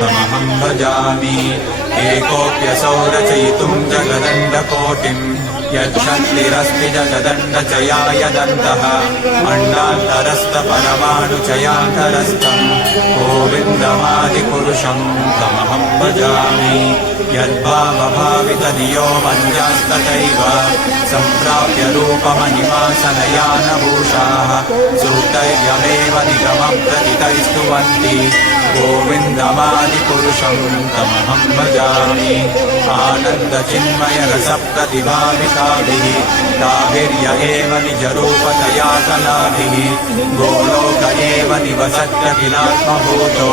तमहं भजामि एकोऽप्यसौ रचयितुं जगदण्डकोटिम् यच्छक्तिरस्ति जगदण्डचयाय दन्तः अण्डान्तरस्थपरमाणुचयान्तरस्थम् गोविन्दमादिपुरुषं तमहं भजामि यद्भावभावितधियो मन्यास्तथैव सम्प्राप्य रूपमहिमासनयानभूषाः सूक्तैर्यमेव निगमं प्रतितैस्तुवन्ति गोविन्दमादिपुरुषं तमहं भजामि आनन्दचिन्मयरसप्रतिभाविताभिः ताभिर्य एव निजरूपतया कलाभिः गोलोक एव निवसत्यखिलात्मभूतो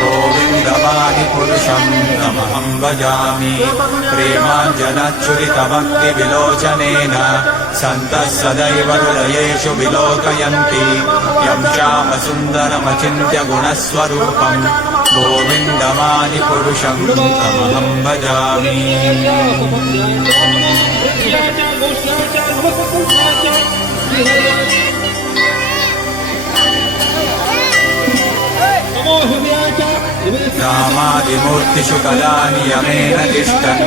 गोविन्दमादिपुरुषं तमहं भजामि प्रेमाञ्जनच्छुरितभक्तिविलोचनेन सन्तः सदैव हृदयेषु विलोकयन्ति यं श्यामसुन्दरमचिन्त्य गुणस्वरूपं गोविन्दमादिपुरुषं तमहं भजामि रामादिमूर्तिषु कलानियमेन तिष्ठन्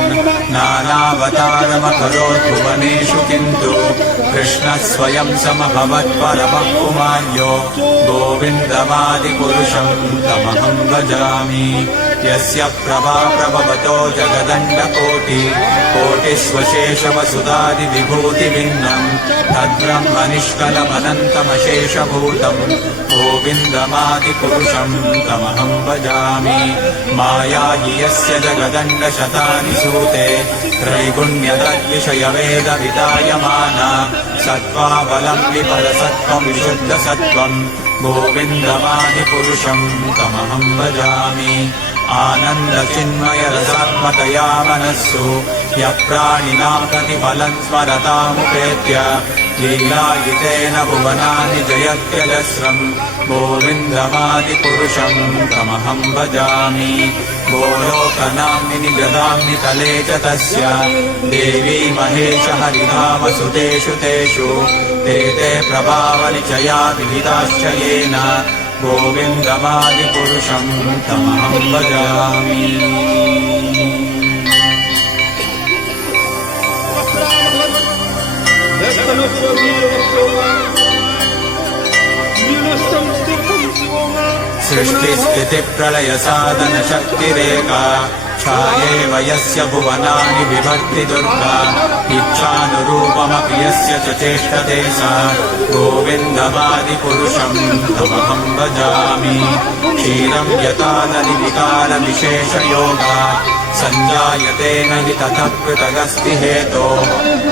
नानावतारमकरोत् भुवनेषु किन्तु कृष्णः स्वयं समभवत्परमः पुमान्यो गोविन्दमादिपुरुषं तमहं भजामि यस्य प्रभा प्रभवतो जगदण्डकोटि कोटिष्वशेषवसुधादिविभूतिभिन्नं तद्ब्रह्मनिष्कलमनन्तमशेषभूतं गोविन्दमादिपुरुषं तमहं भजामि माया हि यस्य जगदण्डशतानि सूते त्रैगुण्यतद्विषयवेदविदायमाना सत्त्वावलम्बिपरसत्त्वं विशुद्धसत्त्वं गोविन्दमादिपुरुषं तमहं भजामि आनन्दचिन्मयरसात्मतया मनस्सु यः प्राणिनां प्रतिफलं स्मरतामुपेत्य लीलायितेन भुवनानि जयत्यजस्रं गोविन्दमादिपुरुषं तमहं भजामि गोलोकनाम्नि जगाम्नि तले च तस्य देवी महेश हरिधामसुतेषु तेषु ते ते प्रभावनिचया विहिताश्च येन गोविन्दमादिपुरुषं तमहं भजामि सृष्टिस्थितिप्रलयसाधनशक्तिरेका छायेव यस्य भुवनानि विभक्ति दुर्गा इच्छानुरूपमपि यस्य च चेष्टते सा गोविन्दमादिपुरुषं तमहं भजामि क्षीरं यथा नलिविकारविशेषयोगा सञ्जायते न हि ततः पृथगस्ति हेतोः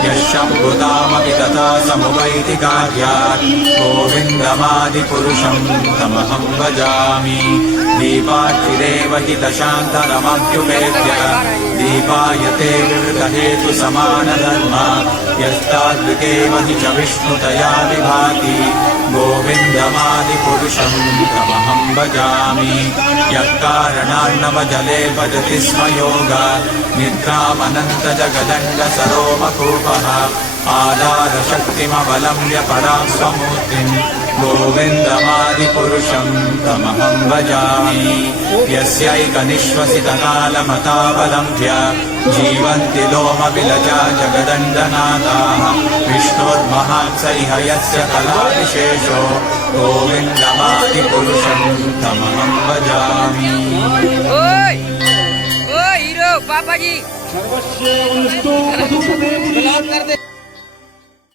यः शम्भुतामपि तथा समुपैति कार्यात् गोविन्दमादिपुरुषं तमहं भजामि दीपाक्षिरेव हि दशान्तरमभ्युपेत्य दीपायते विवृतहेतुसमानधर्म यस्ताद्विकेव हि च विष्णुतया विभाति गोविन्दमादिपुरुषं तमहं भजामि यः कारणान्नवजले भजति स्म योगा निद्रामनन्तजगदण्डसरोमकूपः आधारशक्तिमवलम्ब्य परां स्वमूर्तिं गोविन्दमादिपुरुषं तमहं भजामि यस्यैकनिश्वसितकालमतावलम्ब्य जीवन्ति लोमविलजा जगदण्डनाथाः विष्णोर्महांसैह यस्य कलाविशेषो गोविन्दमादिपुरुषं तमहं भजामि पापा जी